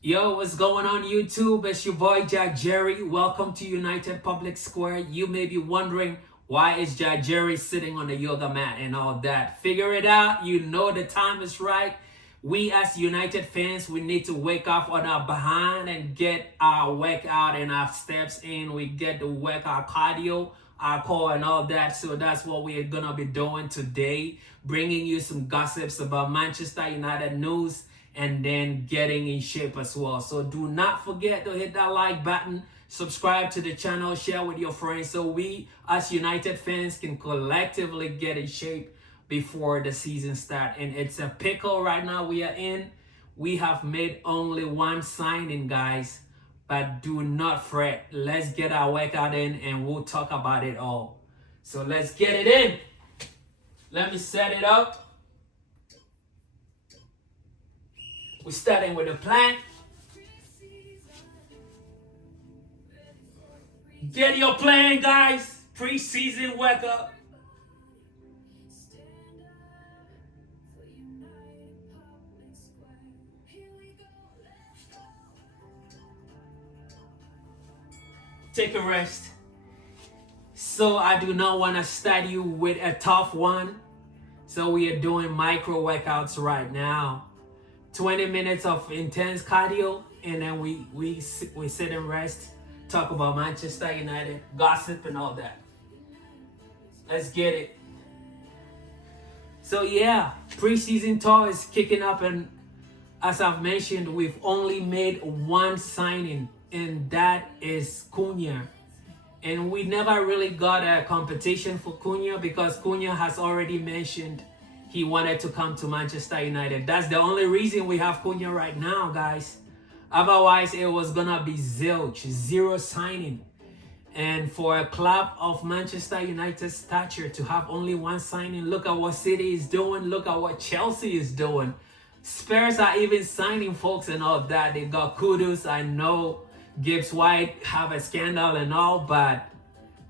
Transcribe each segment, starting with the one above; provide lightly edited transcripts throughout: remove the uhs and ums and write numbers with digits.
Yo, what's going on YouTube? It's your boy Jack Jerry. Welcome to United Public Square. You may be wondering why is Jack Jerry sitting on the yoga mat and all that. Figure it out. You know the time is right. We as United fans, we need to wake up on our behind and get our workout and our steps in. We get to work our cardio, our core and all that. So that's what we're gonna be doing today. Bringing you some gossips about Manchester United news and then getting in shape as well. So do not forget to hit that like button, subscribe to the channel, share with your friends so we as United fans can collectively get in shape before the season start. And it's a pickle right now we are in. We have made only one signing, guys, but do not fret. Let's get our workout in and we'll talk about it all. So let's get it in. Let me set it up. We're starting with a plan. Get your plan, guys. Preseason workout. Take a rest. So I do not want to start you with a tough one. So we are doing micro workouts right now. 20 minutes of intense cardio, and then we sit and rest, talk about Manchester United, gossip and all that. Let's get it. So yeah, preseason tour is kicking up, and as I've mentioned, we've only made one signing, and that is Cunha. And we never really got a competition for Cunha because Cunha has already mentioned he wanted to come to Manchester United. That's the only reason we have Cunha right now, guys. Otherwise, it was gonna be zilch, zero signing. And for a club of Manchester United's stature to have only one signing, look at what City is doing, look at what Chelsea is doing. Spurs are even signing folks and all that. They got Kudus. I know Gibbs White have a scandal and all, but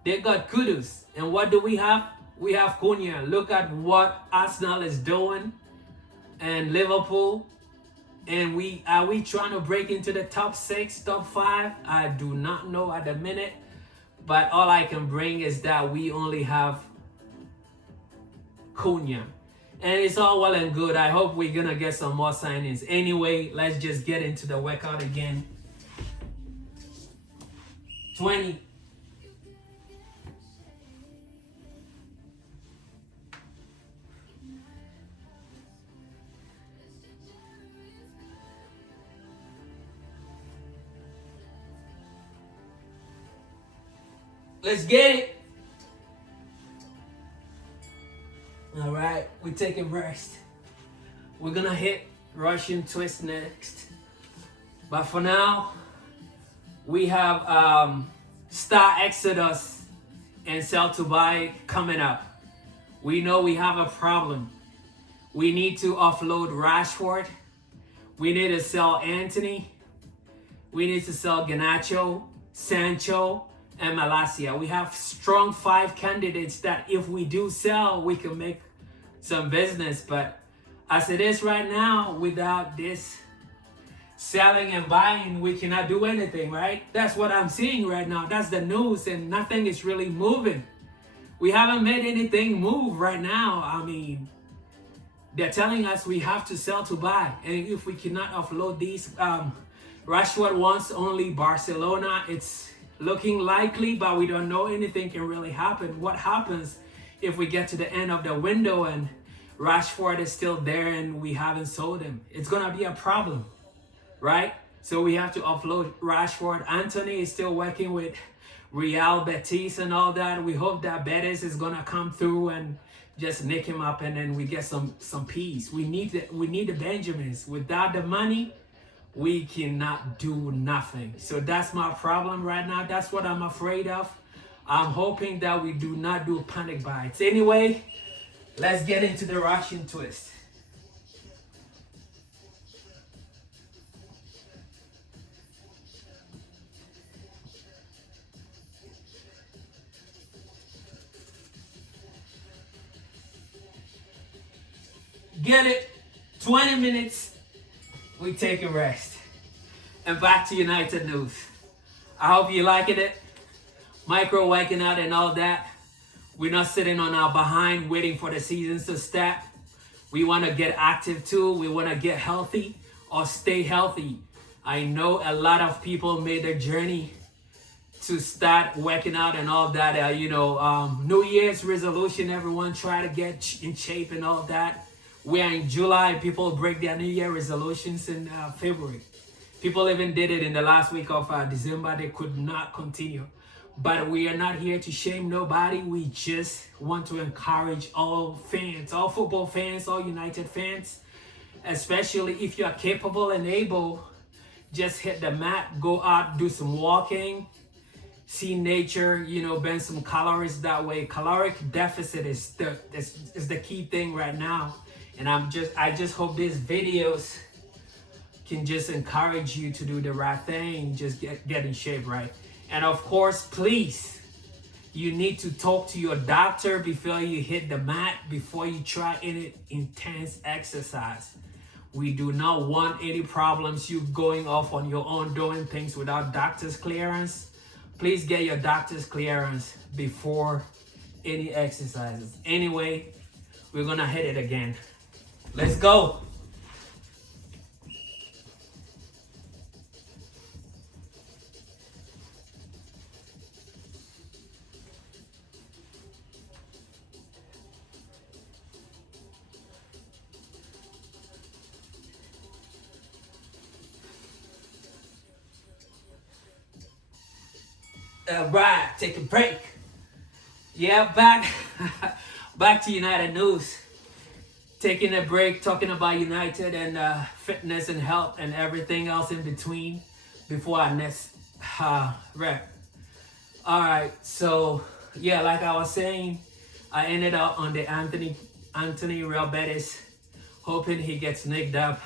they got Kudus. And what do we have? We have Cunha. Look at what Arsenal is doing and Liverpool. And are we trying to break into the top 6, top 5? I do not know at the minute. But all I can bring is that we only have Cunha. And it's all well and good. I hope we're going to get some more signings. Anyway, let's just get into the workout again. 20. Let's get it. All right, we take a rest. We're gonna hit Russian twist next. But for now, we have Star Exodus and Sell to Buy coming up. We know we have a problem. We need to offload Rashford. We need to sell Anthony. We need to sell Garnacho, Sancho, and Malacia. We have strong 5 candidates that if we do sell, we can make some business. But as it is right now, without this selling and buying, we cannot do anything, right? That's what I'm seeing right now. That's the news, and nothing is really moving. We haven't made anything move right now. I mean, they're telling us we have to sell to buy. And if we cannot offload these, Rashford wants only Barcelona. It's looking likely, but we don't know anything can really happen. What happens if we get to the end of the window and Rashford is still there and we haven't sold him? It's gonna be a problem, right? So we have to offload Rashford. Anthony is still working with Real Betis and all that. We hope that Betis is gonna come through and just nick him up, and then we get some peace. We need the Benjamins. Without the money, we cannot do nothing. So that's my problem right now. That's what I'm afraid of. I'm hoping that we do not do panic buys. Anyway, let's get into the Russian twist. Get it? 20 minutes. We take a rest. And back to United news. I hope you liking it. Micro working out and all that. We're not sitting on our behind waiting for the seasons to start. We want to get active too. We want to get healthy or stay healthy. I know a lot of people made their journey to start working out and all that. New Year's resolution, everyone try to get in shape and all that. We are in July. People break their New Year resolutions in February. People even did it in the last week of December. They could not continue. But we are not here to shame nobody. We just want to encourage all fans, all football fans, all United fans, especially if you are capable and able, just hit the mat, go out, do some walking, see nature, burn some calories that way. Caloric deficit is the key thing right now. And I just hope these videos can just encourage you to do the right thing, just get in shape, right? And of course, please, you need to talk to your doctor before you hit the mat, before you try any intense exercise. We do not want any problems, you going off on your own, doing things without doctor's clearance. Please get your doctor's clearance before any exercises. Anyway, we're gonna hit it again. Let's go. Right, take a break. Yeah, back to United news. Taking a break, talking about United and fitness and health and everything else in between before our next rep. All right, so yeah, like I was saying, I ended up on the Anthony Real Betis, hoping he gets nicked up.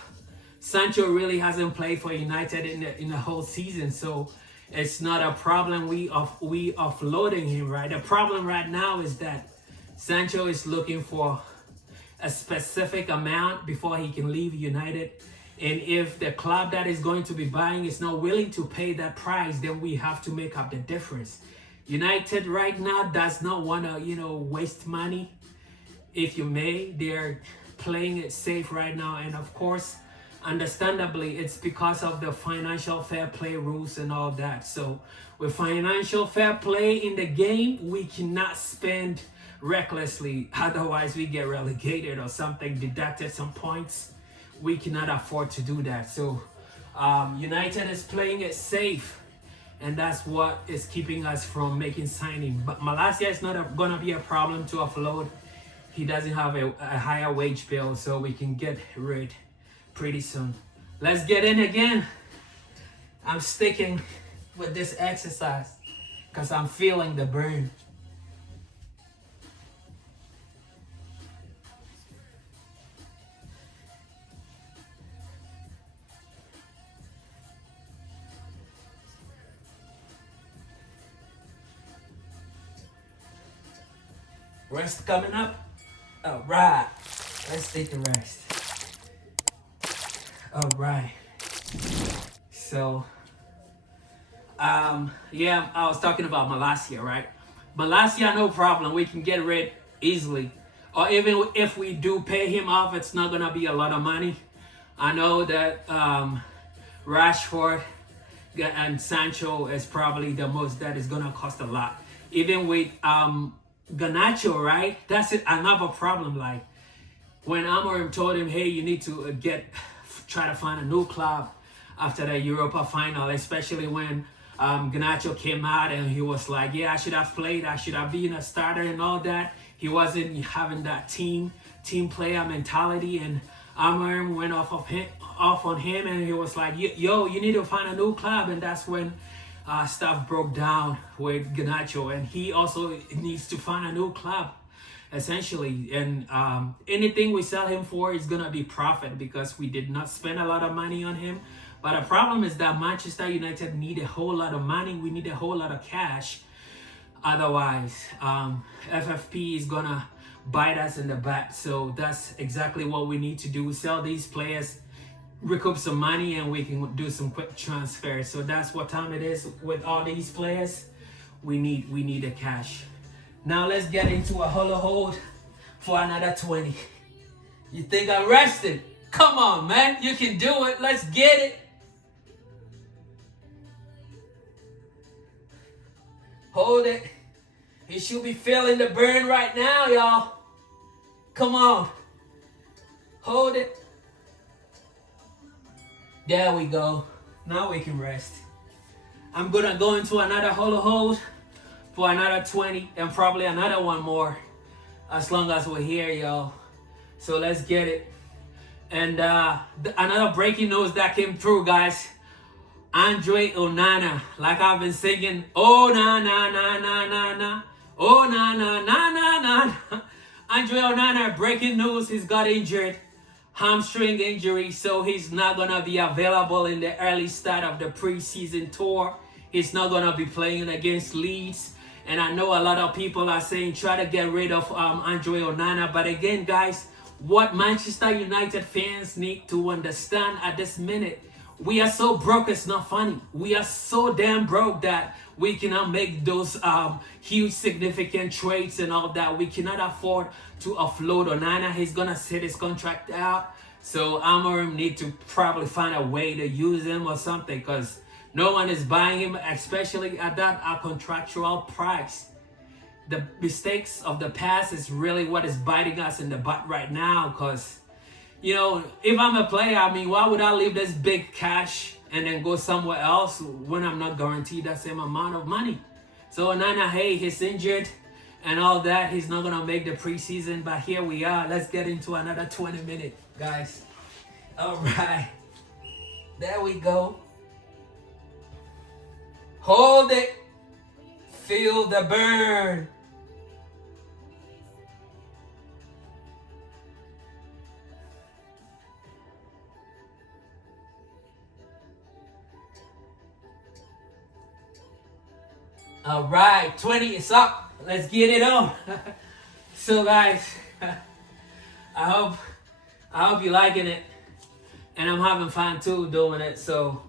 Sancho really hasn't played for United in the whole season, so it's not a problem. We offloading him, right? The problem right now is that Sancho is looking for a specific amount before he can leave United. And if the club that is going to be buying is not willing to pay that price, then we have to make up the difference. United right now does not want to, waste money. If you may, they're playing it safe right now. And of course, understandably, it's because of the financial fair play rules and all that. So with financial fair play in the game, we cannot spend recklessly. Otherwise, we get relegated or something, deducted some points. We cannot afford to do that. So United is playing it safe. And that's what is keeping us from making signing. But Malacia is not going to be a problem to offload. He doesn't have a higher wage bill, so we can get rid pretty soon. Let's get in again. I'm sticking with this exercise because I'm feeling the burn. Rest coming up. All right, let's take a rest. All right. So, yeah, I was talking about Malacia, right? Malacia, no problem. We can get rid easily. Or even if we do pay him off, it's not gonna be a lot of money. I know that Rashford and Sancho is probably the most that is gonna cost a lot. Even with Garnacho, right? That's it. Another problem. Like when Amorim told him, "Hey, you need to try to find a new club after the Europa final," especially when Garnacho came out and he was like, "Yeah, I should have played. I should have been a starter and all that." He wasn't having that team player mentality, and Amorim went off on him, and he was like, "Yo, you need to find a new club," and that's when stuff broke down with Garnacho, and he also needs to find a new club, essentially. And anything we sell him for is gonna be profit because we did not spend a lot of money on him. But the problem is that Manchester United need a whole lot of money. We need a whole lot of cash. Otherwise, FFP is gonna bite us in the butt. So that's exactly what we need to do. Sell these players recoup some money and we can do some quick transfers. So that's what time it is with all these players. We need the cash. Now let's get into a holo hold for another 20. You think I'm rested? Come on, man. You can do it. Let's get it. Hold it. You should be feeling the burn right now, y'all. Come on. Hold it. There we go. Now we can rest. I'm gonna go into another holo hold for another 20 and probably another one more as long as we're here, y'all. So let's get it. And another breaking news that came through, guys. Andre Onana, like I've been singing, oh na na na na na na, oh na na na na na. Andre Onana, breaking news, he's got injured, hamstring injury, so he's not gonna be available in the early start of the preseason tour. He's not gonna be playing against Leeds, and I know a lot of people are saying try to get rid of Andre Onana, but again, guys, what Manchester United fans need to understand at this minute, we are so broke, it's not funny. We are so damn broke that we cannot make those huge significant trades and all that. We cannot afford to offload Onana. He's gonna sit his contract out. So Amorim need to probably find a way to use him or something, because no one is buying him, especially at that contractual price. The mistakes of the past is really what is biting us in the butt right now, because you know, if I'm a player, I mean, why would I leave this big cash and then go somewhere else when I'm not guaranteed that same amount of money? So Onana, hey, he's injured and all that. He's not going to make the preseason, but here we are. Let's get into another 20 minutes, guys. All right. There we go. Hold it. Feel the burn. All right, 20 is up. Let's get it on. So guys, I hope you're liking it, and I'm having fun too doing it. So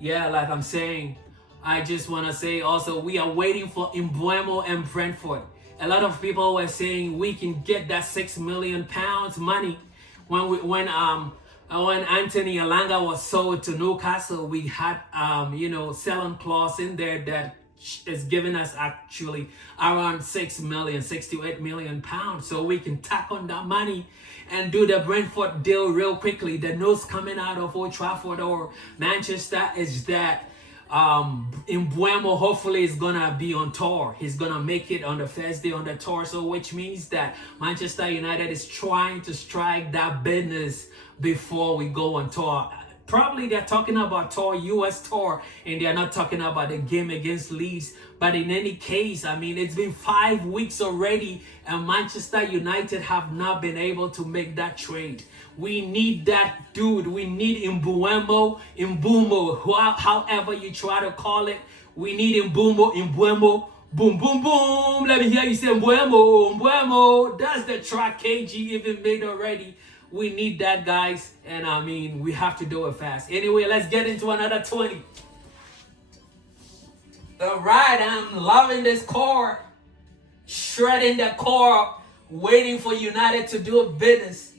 yeah, like I'm saying, I just want to say also we are waiting for Mbeumo and Brentford. A lot of people were saying we can get that £6 million money when Anthony Elanga was sold to Newcastle. We had selling clause in there that is giving us actually around 6 to 8 million pounds, so we can tack on that money and do the Brentford deal real quickly. The news coming out of Old Trafford or Manchester is that Mbeumo hopefully is gonna be on tour. He's gonna make it on the first day on the tour, so which means that Manchester United is trying to strike that business before we go on tour. Probably they're talking about tour, US tour, and they're not talking about the game against Leeds. But in any case, I mean, it's been 5 weeks already, and Manchester United have not been able to make that trade. We need that dude. We need Mbeumo, however you try to call it. We need Mbeumo. Boom, boom, boom. Let me hear you say Mbeumo. That's the track KG even made already. We need that, guys, and I mean, we have to do it fast. Anyway, let's get into another 20. All right, I'm loving this core. Shredding the core, waiting for United to do business.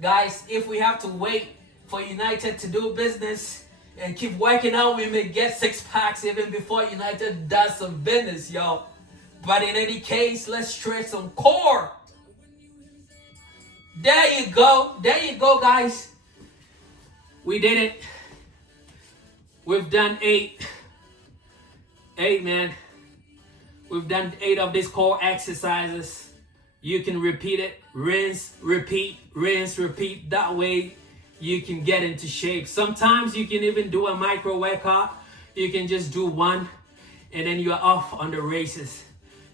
Guys, if we have to wait for United to do business and keep working out, we may get 6 packs even before United does some business, y'all. But in any case, let's trade some core. There you go, guys. We did it. We've done 8, man. We've done 8 of these core exercises. You can repeat it, rinse, repeat. That way you can get into shape. Sometimes you can even do a micro workout. You can just do 1 and then you're off on the races.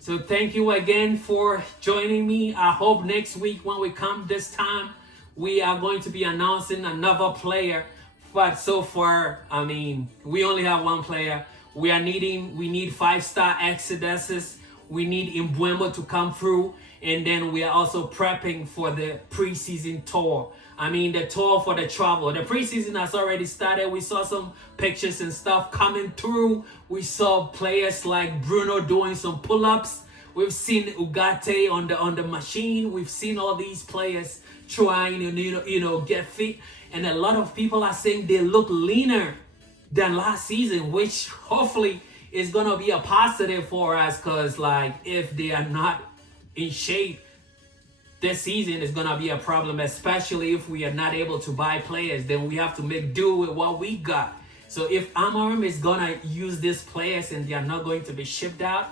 So thank you again for joining me. I hope next week when we come this time, we are going to be announcing another player. But so far, I mean, we only have 1 player. We need 5-star exoduses. We need Mbeumo to come through. And then we are also prepping for the preseason tour. I mean, the tour for the travel. The preseason has already started. We saw some pictures and stuff coming through. We saw players like Bruno doing some pull-ups. We've seen Ugarte on the machine. We've seen all these players trying to get fit. And a lot of people are saying they look leaner than last season, which hopefully is gonna be a positive for us, because like if they are not in shape, this season is gonna be a problem, especially if we are not able to buy players. Then we have to make do with what we got. So if Amorim is gonna use these players and they are not going to be shipped out,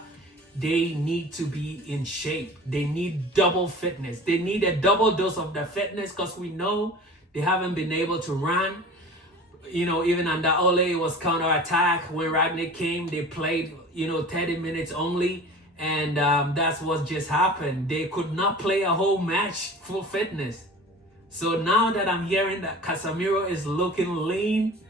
they need to be in shape. They need double fitness. They need a double dose of the fitness, because we know they haven't been able to run. Even under Ole, it was counter-attack. When Ragnick came, they played 30 minutes only. And that's what just happened. They could not play a whole match full fitness. So now that I'm hearing that Casemiro is looking lean,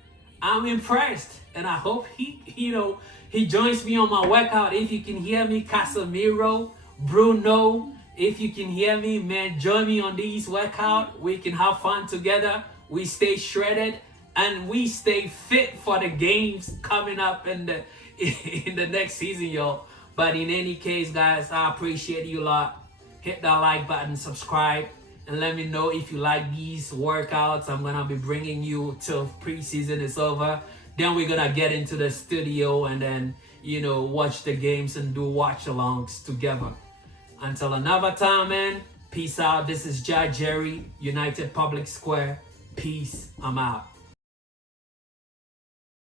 I'm impressed. And I hope he joins me on my workout. If you can hear me, Casemiro, Bruno, if you can hear me, man, join me on these workouts. We can have fun together. We stay shredded and we stay fit for the games coming up in the next season, y'all. But in any case, guys, I appreciate you a lot. Hit that like button, subscribe, and let me know if you like these workouts. I'm gonna be bringing you till preseason is over. Then we're gonna get into the studio and then watch the games and do watch-alongs together. Until another time, man. Peace out. This is Jai Jerry, United Public Square. Peace. I'm out.